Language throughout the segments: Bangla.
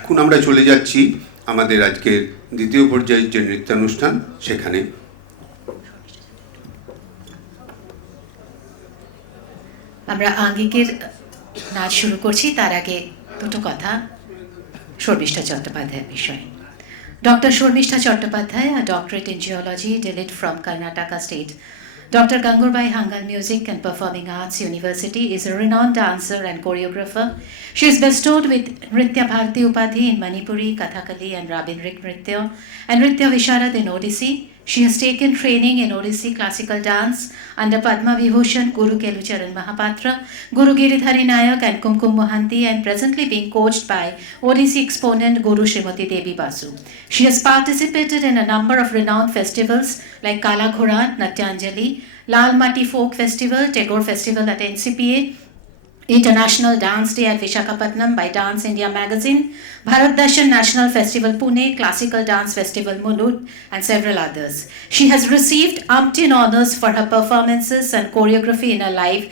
এখন আমরা চলে যাচ্ছি আমাদের আজকের দ্বিতীয় পর্যায়ের যে নৃত্যানুষ্ঠান সেখানে। আমরা আঙ্গিকের নাচ শুরু করছি, তার আগে দুটো কথা শর্মিষ্ঠা চট্টোপাধ্যায়ের বিষয়ে। Dr. Shormishta Chattopadhyay, a doctorate in geology, DLIT from Karnataka State. Dr. Gangurbai Hangal Music and Performing Arts University is a renowned dancer and choreographer. She is bestowed with Nritya Bharati Upadhi in Manipuri, Kathakali and Rabindrik Nritya and Nritya Visharad in Odissi. She has taken training in Odissi classical dance under Padma Vibhushan Guru Kelucharan Mahapatra, Guru Giridhari Nayak and Kumkum Mohanty, and presently being coached by Odissi exponent Guru Srimati Devi Basu. She has participated in a number of renowned festivals like Kala Ghoran, Natyanjali, Lal Mati Folk Festival, Tagore Festival at NCPA, International Dance Day at Visakhapatnam by Dance India Magazine, Bharat Darshan National Festival Pune, Classical Dance Festival Mulund, and several others. She has received umpteen honors for her performances and choreography in her life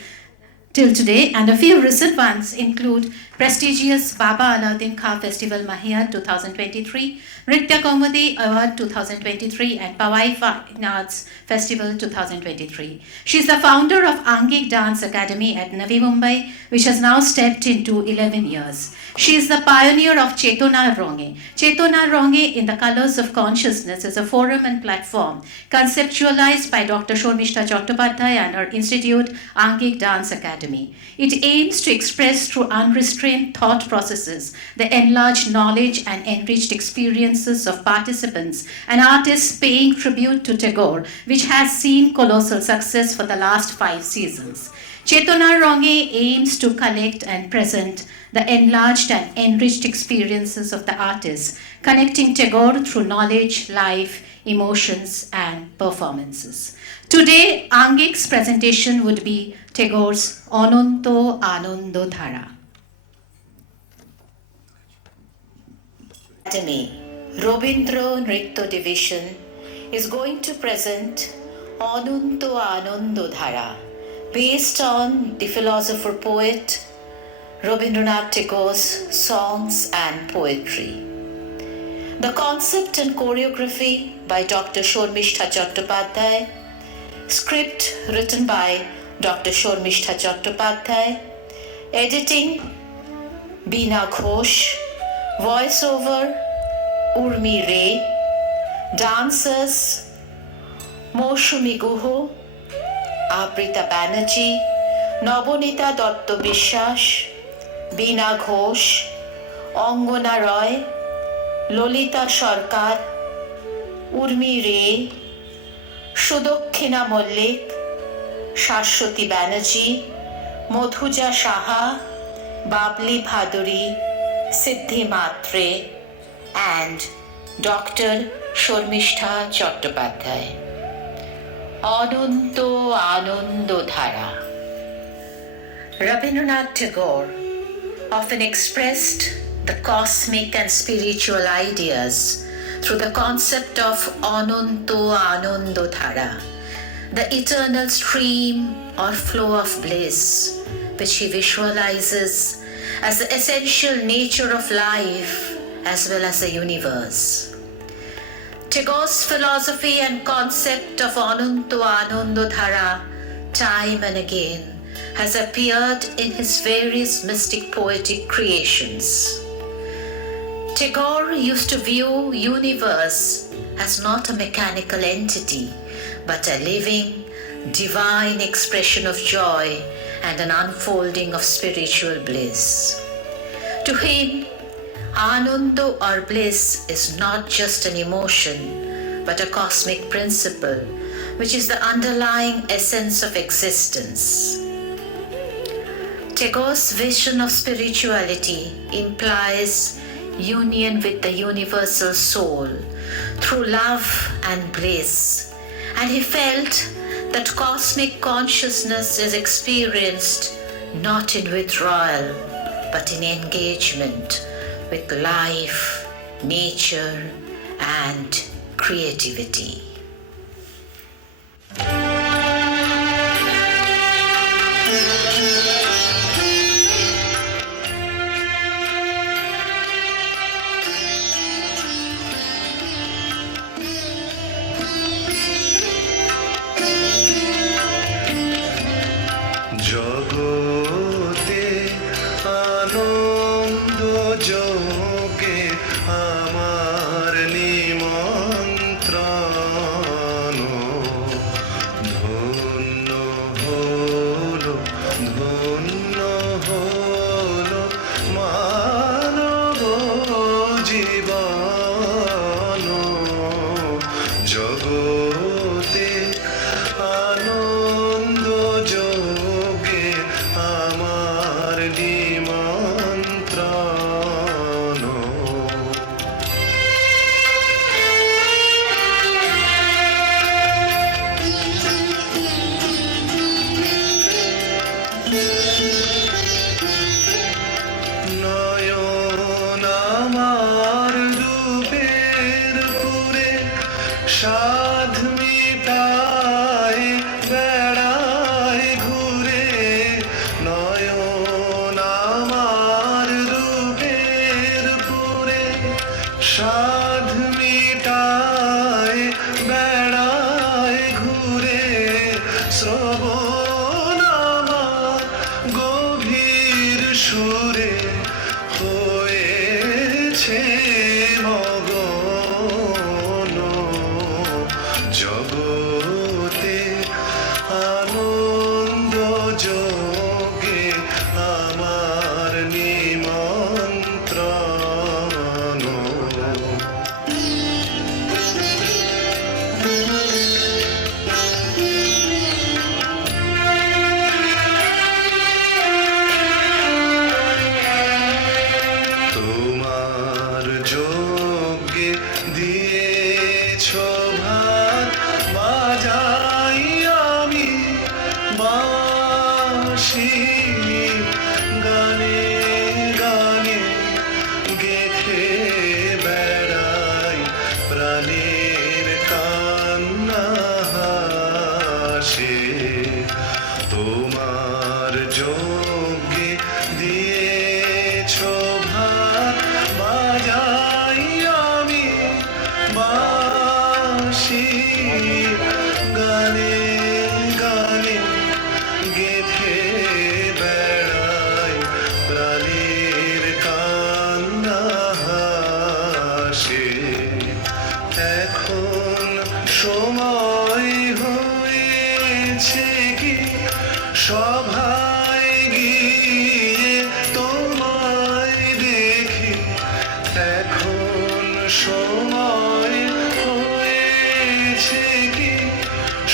till today, and a few recent ones include prestigious Baba Alauddin Khan Festival Mahia 2023, Nritya Kaumudi Award 2023, and Powai Fine Arts Festival 2023. She is the founder of Angik Dance Academy at Navi Mumbai, which has now stepped into 11 years. She is the pioneer of Chetona Ronge. Chetona Ronge in the Colors of Consciousness is a forum and platform conceptualized by Dr. Shormishta Chattopadhyay and her institute Angik Dance Academy. It aims to express through unrestrained thought processes the enlarged knowledge and enriched experiences of participants and artists paying tribute to Tagore, which has seen colossal success for the last 5 seasons. Chetona Ronge aims to collect and present the enlarged and enriched experiences of the artists, connecting Tagore through knowledge, life, emotions, and performances. Today, Angik's presentation would be Tagore's Ananto Anando Dhara. Academy, Robindra Nritya Division is going to present Ananto Anando Dhara, based on the philosopher poet Rabindranath Tagore's songs and poetry. The concept and choreography by Dr. Shormishta Chattopadhyay, script written by Dr. Shormishta Chattopadhyay, editing Beena Ghosh, voiceover Urmi Ray, dancers Moshumi Guho, Abrita Banerjee, Nobonita Dotto Bishwas, Beena Ghosh, Ongona Roy, Lolita Sarkar, Urmi Ray, Sudokkhina Mollik, Shashwati Banerjee, Madhuja Saha, Babli Bhaduri, Siddhi Matre, and Dr. Shormishta Chattopadhyay. Ananto Anando Dhara. Rabindranath Tagore often expressed the cosmic and spiritual ideas through the concept of Ananto Anando Dhara, the eternal stream or flow of bliss, which he visualizes as the essential nature of life as well as the universe. Tagore's philosophy and concept of Ananto Anando Dhara, time and again, has appeared in his various mystic poetic creations. Tagore used to view universe as not a mechanical entity, but a living, divine expression of joy and an unfolding of spiritual bliss. To him, Anando or bliss is not just an emotion, but a cosmic principle, which is the underlying essence of existence. Tagore's vision of spirituality implies union with the universal soul through love and bliss, and he felt that cosmic consciousness is experienced not in withdrawal, but in engagement with life, nature, and creativity. আনন্দ যোগে আমার নিমন্ত্রণ ধন্য হলো মানব জীবন জগতে আনন্দ যোগে আমার নিমন্ত্রণ নয়ন আমার রূপের পুরে সাধ মিটায় বেড়ায় ঘুরে নয়ন আমার রূপের পুরে সাধ মিটায় বেড়ায় ঘুরে শ্রবণ আমার গভীর সুরে হয়েছে মগন জগতে আনন্দ যোগে আমার নিমন্ত্রণ তোমার যজ্ঞে দিয়েছ ভাত বাজাই আমি বাঁশি গানে গানে গেথে বেড়াই প্রাণের কান্না হাসে তোমার যজ্ঞে দিয়েছ ভাত বাজাই আমি বাঁশি গানে গানে গেথে বেড়াই প্রাণের কান্না হাসে এখন সময় হয়েছে কি সভায় গিয়ে তোমায় দেখি এখন সময় হয়েছে কি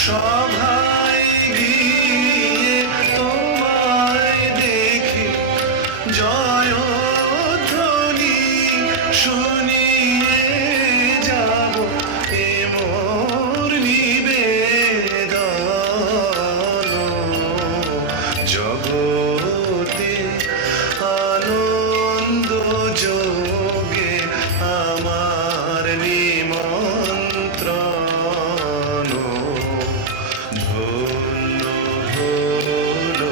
সভায় গিয়ে তোমায় দেখি জয়ধ্বনি শুনিয়ে যাব এ মোর নিবেদন জগতে আনন্দ যোগে আমার নিমন্ত্রণ ধন্য হলো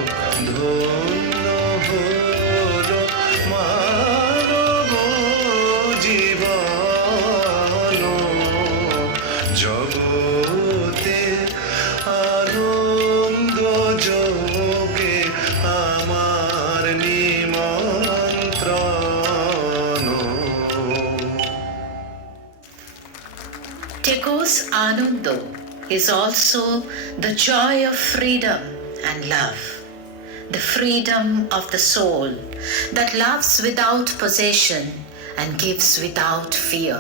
মানব জীবন জগতে আনন্দ যোগে আমার নিমন্ত্রণ Tagore's Anando is also the joy of freedom and love, the freedom of the soul that loves without possession and gives without fear.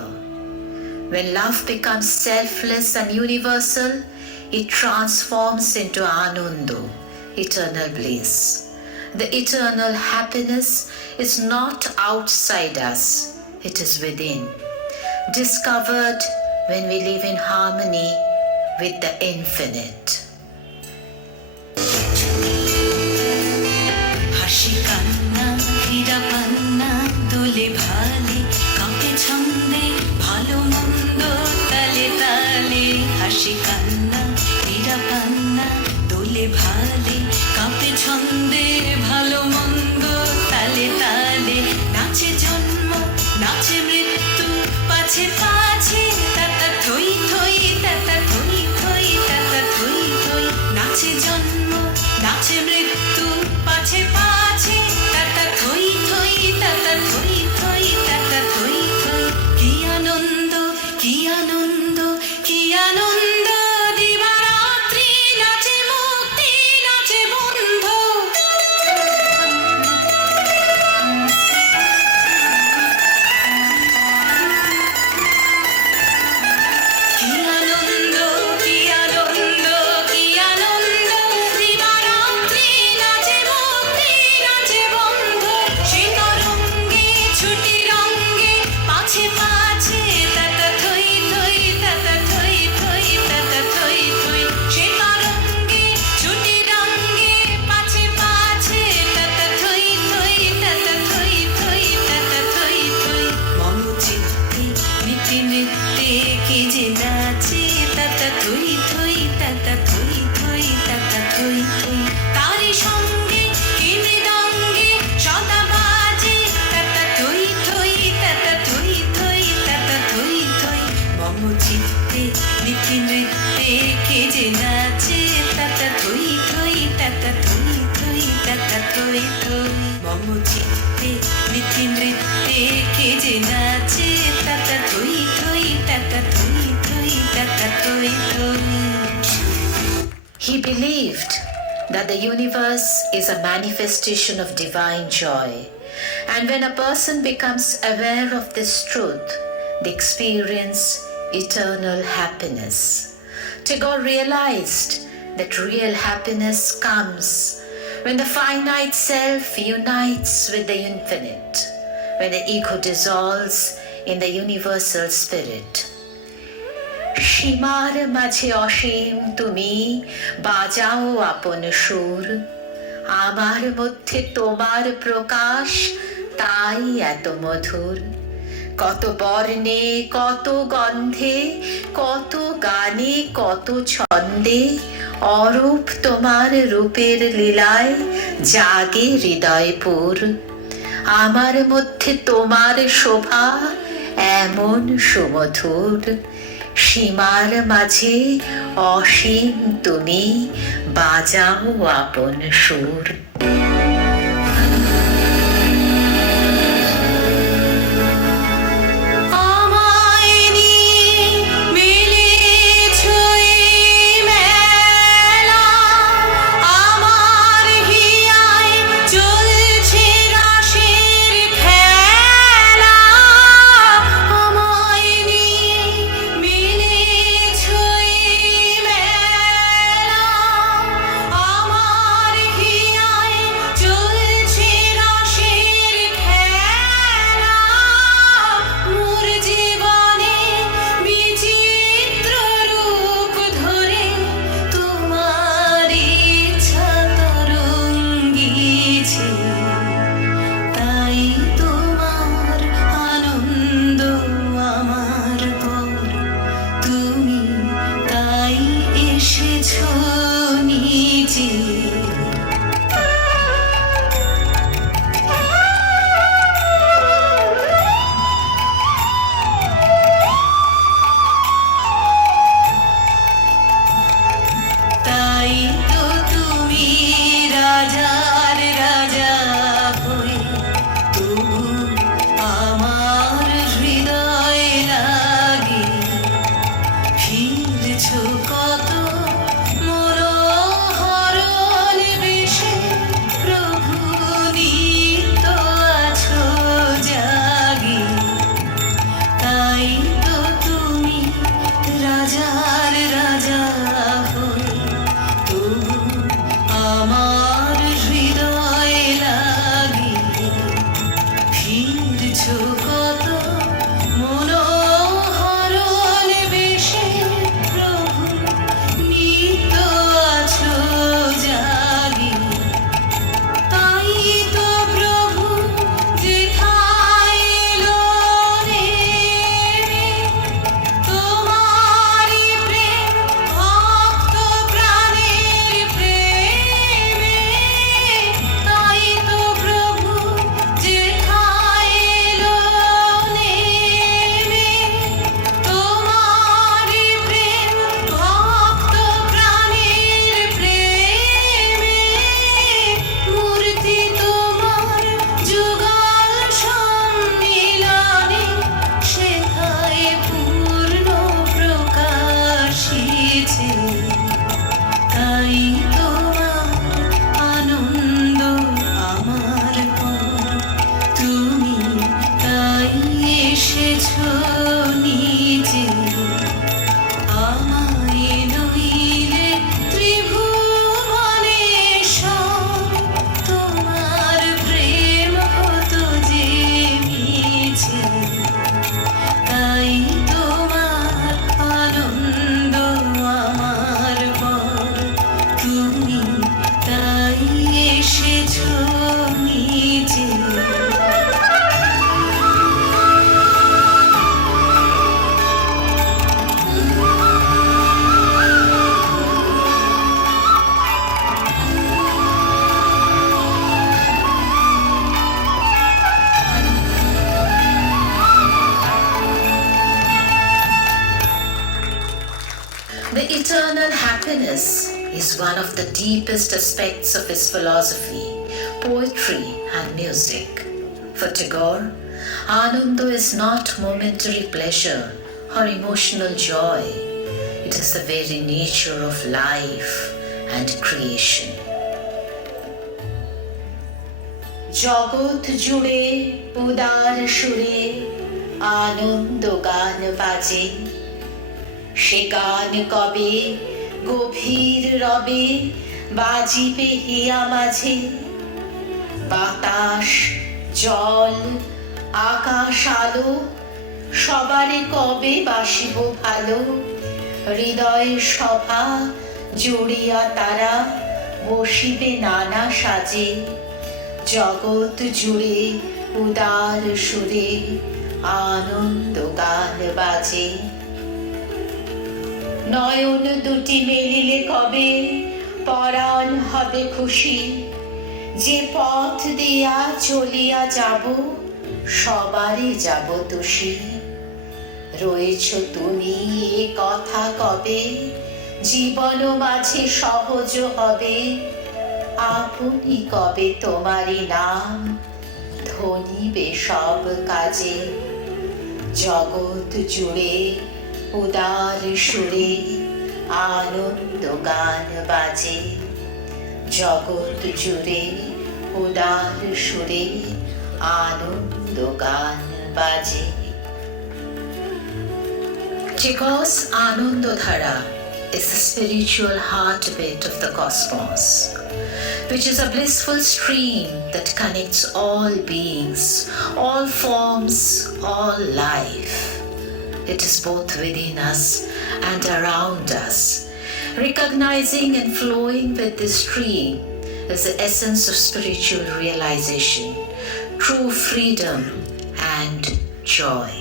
When love becomes selfless and universal, it transforms into Anando, eternal bliss. The eternal happiness is not outside us, it is within, discovered when we live in harmony with the infinite. হাসি কান্না হীরা পান্না দোলে ভালে কাঁপে ছন্দে ভালো মন্দ তালে তালে হাসি কান্না হীরা পান্না দোলে ভালে কাঁপে ছন্দে ভালো মন্দ তালে তালে নাচে জন্ম নাচে মৃত্যু পাছে পাছে তাতা থই থই তাতা থই থই তাতা থই থই নাচে জন্ম নাচে মৃত্যু পাছে পাছে তাতা থই থই যে নাচে তাতা থই থই তাতা থই থই তাতা থই থই। He believed that the universe is a manifestation of divine joy, and when a person becomes aware of this truth, they experience eternal happiness. Tagore realized that real happiness comes when the finite self unites with the infinite, when the ego dissolves in the universal spirit. সীমার মাঝে অসীম তুমি বাজাও আপন সুর, আমার মধ্যে তোমার প্রকাশ তাই এত মধুর। কত বর্ণে কত গন্ধে কত গানে কত ছন্দে অরূপ তোমার রূপের লীলায় জাগে হৃদয়পুর। আমার মধ্যে তোমার শোভা এমন সুমধুর, সীমার মাঝে অসীম তুমি বাজাও আপন সুর। আমায় নিয়ে মেলেছ এই মেলা, আমার হিয়ায় চলছে রাসের খেলা। আমায় নিয়ে মেলেছ এই মেলা, আমার হিয়ায় চলছে রাসের খেলা। মোর জীবনে বিচিত্র রূপ ধরে তোমার ইচ্ছা তরঙ্গিছে, তাই তোমার আনন্দ আমার পর, তুমি তাই এসেছ নিজে। তাই তো তুমি রাজার রাজা হয়ে তবু আমার হৃদয় লাগে। ফিরছ কত মনোহরণ বেশে, প্রভু নিত্য আছো জাগে। তাই তো তুমি রাজার রাজা হয়ে তবু আমার হৃদয় লাগে। ফিরছ কত মনোহরণ বেশে, প্রভু নিত্য আছো জাগে। তাই তো প্রভু যেথায় এলো নেমে, তোমারি প্রেম ভক্ত প্রাণের প্রেমে। তাই তো প্রভু যেথায় এলো নেমে, তোমারি প্রেম ভক্ত প্রাণের প্রেমে। মূর্তি তোমার যুগল সম্মিলনে, সেথায় পূর্ণ প্রকাশিছে। তাই তোমার আনন্দ আমার পর, তুমি তাই এসেছ নিজে। আমায় নইলে ত্রিভুবনেশ্বর, তোমার প্রেম হতো যে মিছে। তাই তোমার আনন্দ আমার পর, তুমি তাই এসেছ নিজে। The eternal happiness is one of the deepest aspects of his philosophy, poetry, and music. For Tagore, Ananda is not momentary pleasure or emotional joy. It is the very nature of life and creation. জগৎ জুড়ে উদার সুরে আনন্দ গান বাজে, সে গান কবে গভীর রবে বাজিবে হিয়া মাঝে। বাতাস জল আকাশ আলো সবারে কবে বাসিব ভালো, হৃদয় সভা জুড়িয়া তারা বসিবে নানা সাজে। জগৎ জুড়ে উদার সুরে আনন্দ গান বাজে। নয়ন দুটি মেলিলে কবে পরাণ হবে খুশি, যে পথ দিয়া চলিয়া যাব সবারই যাব তুষি। রয়েছ তুমি এ কথা কবে জীবন মাঝে সহজ হবে, আপনি কবে তোমারই নাম ধনিবে সব কাজে। জগৎ জুড়ে উদার সুরে আনন্দ গান বাজে, জগৎ জুড়ে উদার সুরে আনন্দ গান বাজে। Tagore's Anandodhara is the spiritual heartbeat of the cosmos, which is a blissful stream that connects all beings, all forms, all life. It is both within us and around us. Recognizing and flowing with this stream is the essence of spiritual realization, true freedom and joy.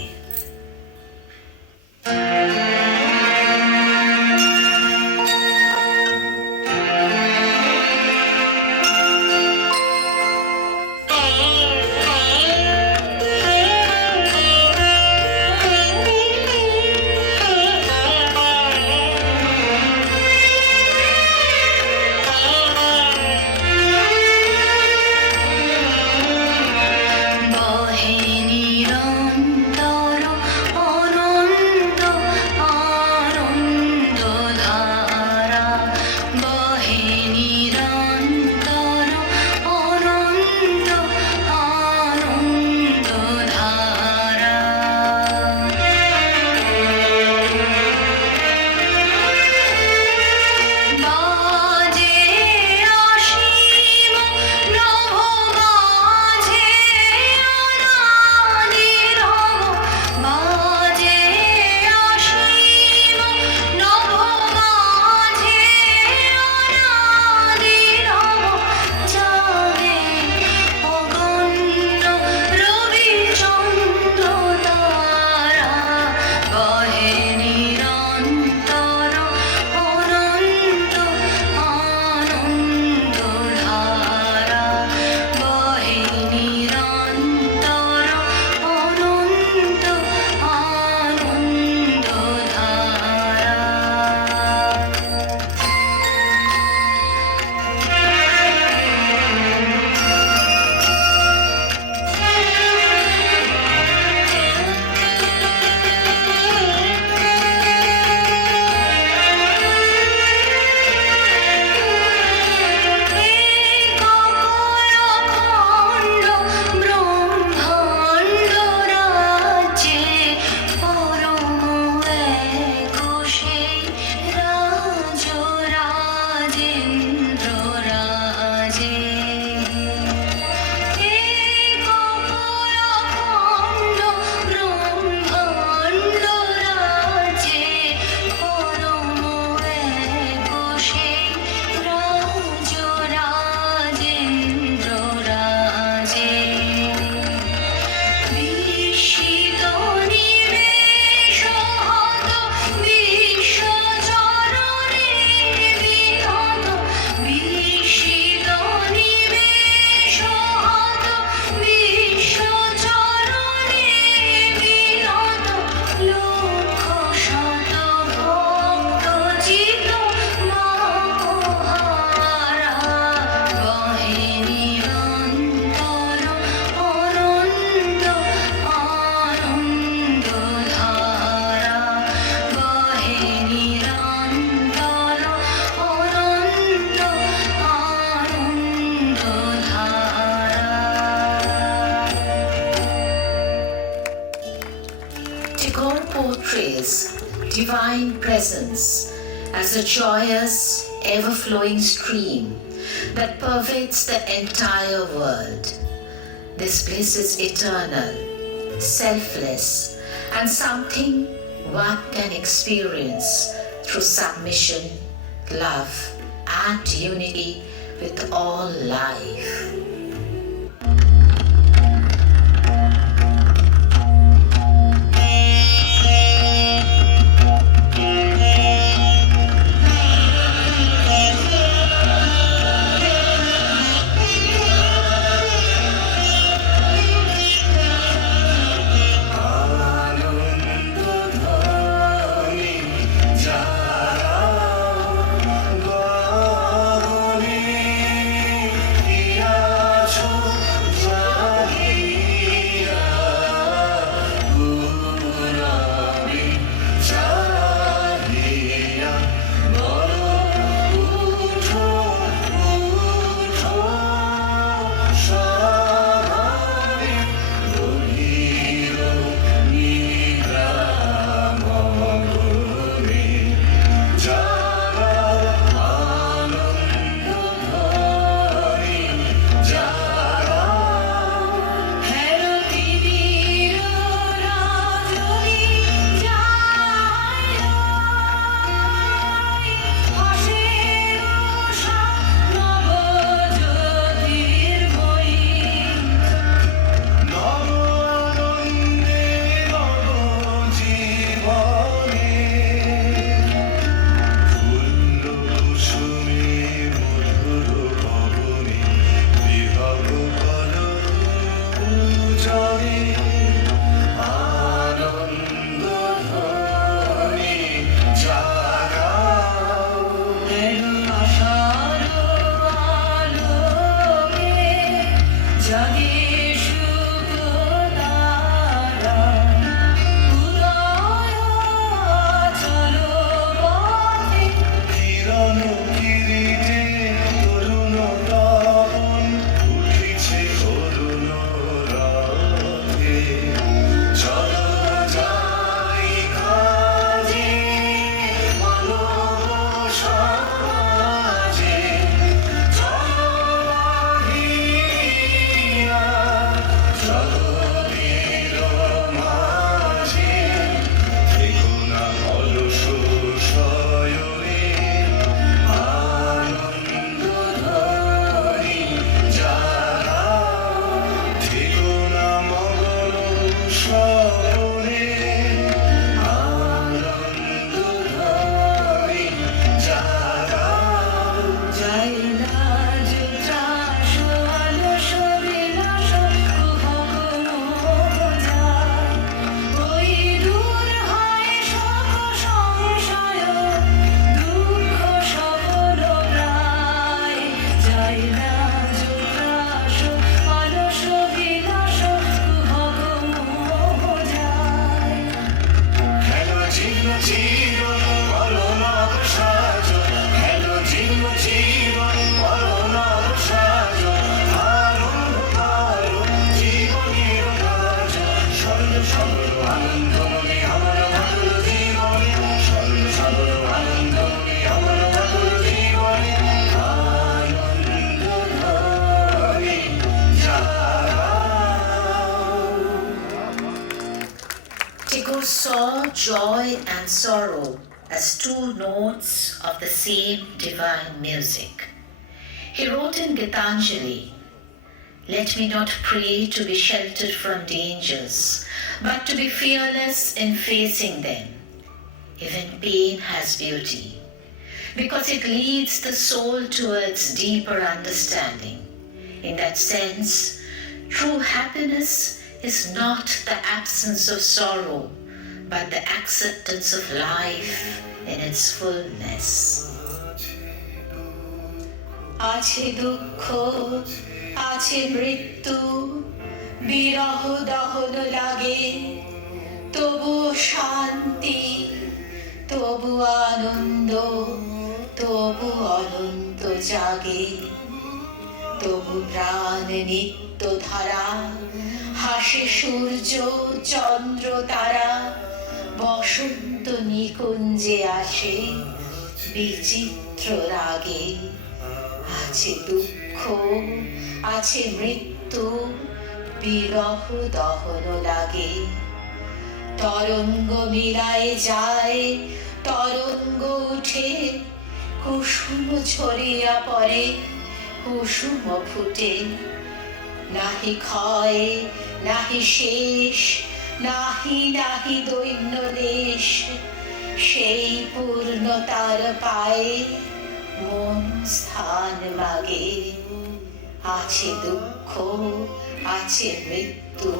বহে নিরন্তর অনন্ত portrays divine presence as a joyous, ever-flowing stream that pervades the entire world. This bliss is eternal, selfless, and something one can experience through submission, love, and unity with all life. Tagore saw joy and sorrow as two notes of the same divine music. He wrote in Gitanjali, "Let me not pray to be sheltered from dangers, but to be fearless in facing them. Even pain has beauty, because it leads the soul towards deeper understanding. In that sense, true happiness is not the absence of sorrow, but the acceptance of life in its fullness." আছে দুঃখ, আছে মৃত্যু, বিরহ দহন লাগে, তবু শান্তি, তবু আনন্দ, তবু অনন্ত জাগে, তবু প্রাণ নিত্য ধারা, হাসে সূর্য চন্দ্র তারা, বসন্ত নিকুঞ্জে আসে বিচিত্র রাগে, আছে দুঃখ, আছে মৃত্যু, বিরহ দহন লাগে। তরঙ্গ মিলায় যায়, তরঙ্গ উঠে, কুসুম ছড়িয়া পড়ে, কুসুম ফুটে। নাহি ক্ষয়, নাহি শেষ, নাহি নাহি দৈন্য দেশ, সেই পূর্ণতার পায়ে মন স্থান মাগে। আছে দুঃখ, আছে মৃত্যু,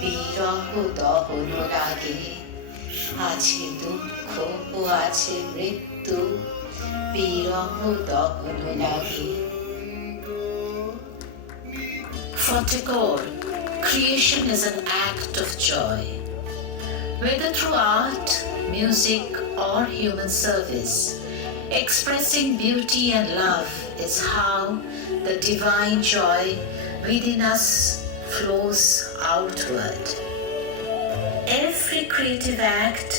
বিরহ দহন লাগে। আছে দুঃখ, আছে মৃত্যু, বিরহ দহন লাগে। For Tagore, creation is an act of joy. Whether through art, music, or human service, expressing beauty and love is how the divine joy within us flows outward. Every creative act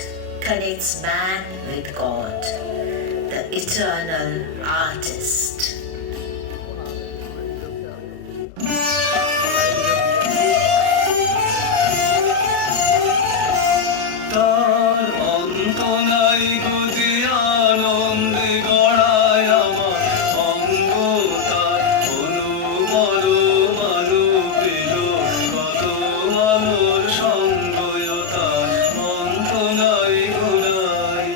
connects man with God, the eternal artist. তার অন্ত নাই গতি আনন্দে গড়ায় আমার অঙ্গ, তার অনুবর মানু পেল কত আলোর সঙ্গয়। তার অন্ত নাই গোড়ায়,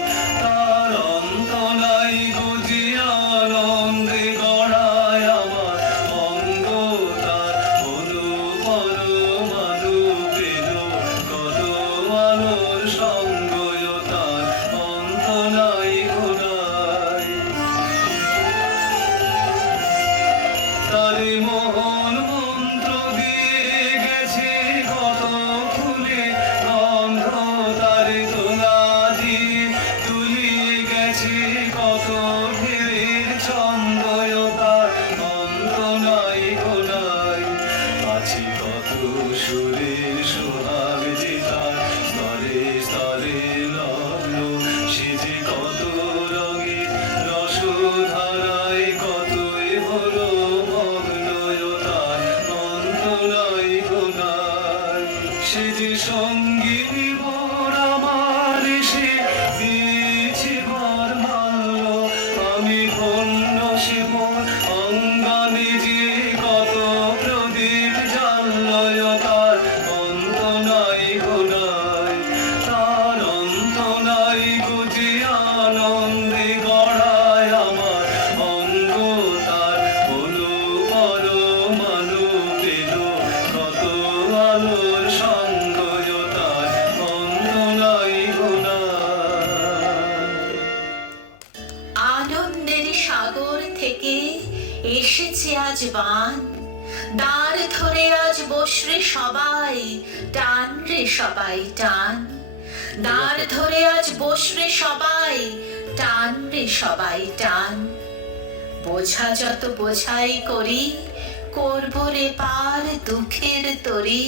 তার অন্ত নাই গতি আনন্দে গড়ায় আমার অঙ্গ, তার অনুবর মানু পেল কত আলোর সঙ্গয়। তার অন্ত নাই গোড়ায়, তারে মোহন মন্ত্র দিয়ে গেছে কত ফুলে গন্ধ, তারে তোলা দিয়ে তুলিয়ে গেছে কত ঢেউয়ের ছন্দয়। তার অন্ত নাই গোড়ায়, আছে কত সুরের সোহাগ যে তার স্তরে স্তরে লগ্ন, সে যে কত রঙে রসধারায় কতই হলো মগ্নয়। তার অন্ত নাই গোড়ায়, সে যে সঙ্গিনী মোর আমার, সে দিয়েছে বর মাল্য, আমি ধন্য সে মোর অঙ্গনে যে কত প্রদীপ জ্বালয়। তার অন্ত নাই গোড়ায়, তার অন্ত নাই গুজে আনন্দে গড়ায় আমার অঙ্গ, তার অনুপর মানু পেল কত আলোর সঙ্গয়। তার অন্ত নাই গোড়ায়। আনন্দের সাগর থেকে এসেছে আজ বান, দাঁড় ধরে আজ বসরে সবাই, টান রে সবাই টান। দাঁড় ধরে আজ বসরে সবাই, টান রে সবাই টান। বোঝা যত বোঝাই করি, করবো রে পার দুঃখের তরি।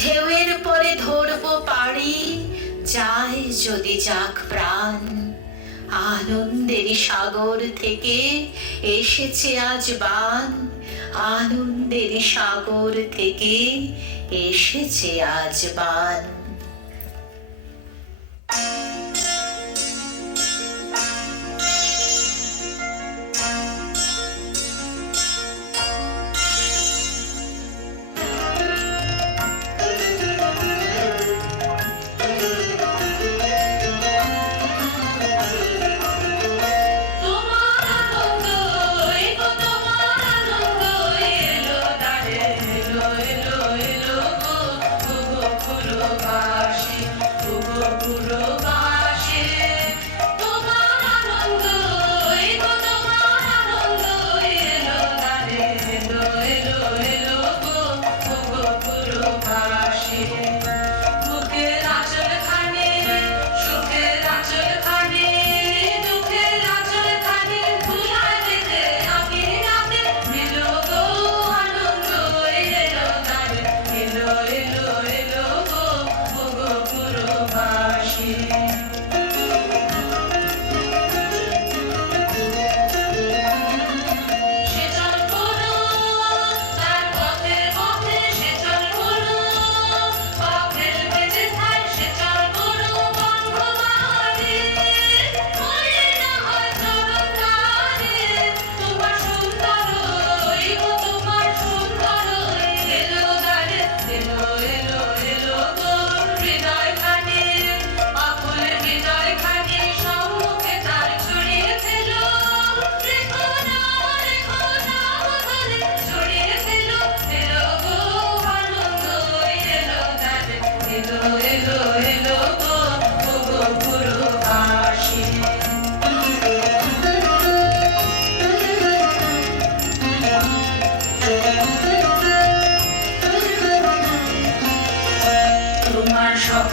ঢেউয়ের পরে ধরবো পাড়ি, যায় যদি যাক প্রাণ। আনন্দের সাগর থেকে এসেছে আজ বান, আনন্দের সাগর থেকে এসেছে আজ বান। তোমার আনন্দ, এগো তোমার আনন্দ, এলো দ্বারে, এলো এলো এলো গো, গো গো খুলো বাঁশি, গো গো খুলো বাঁশি।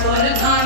অপর ধান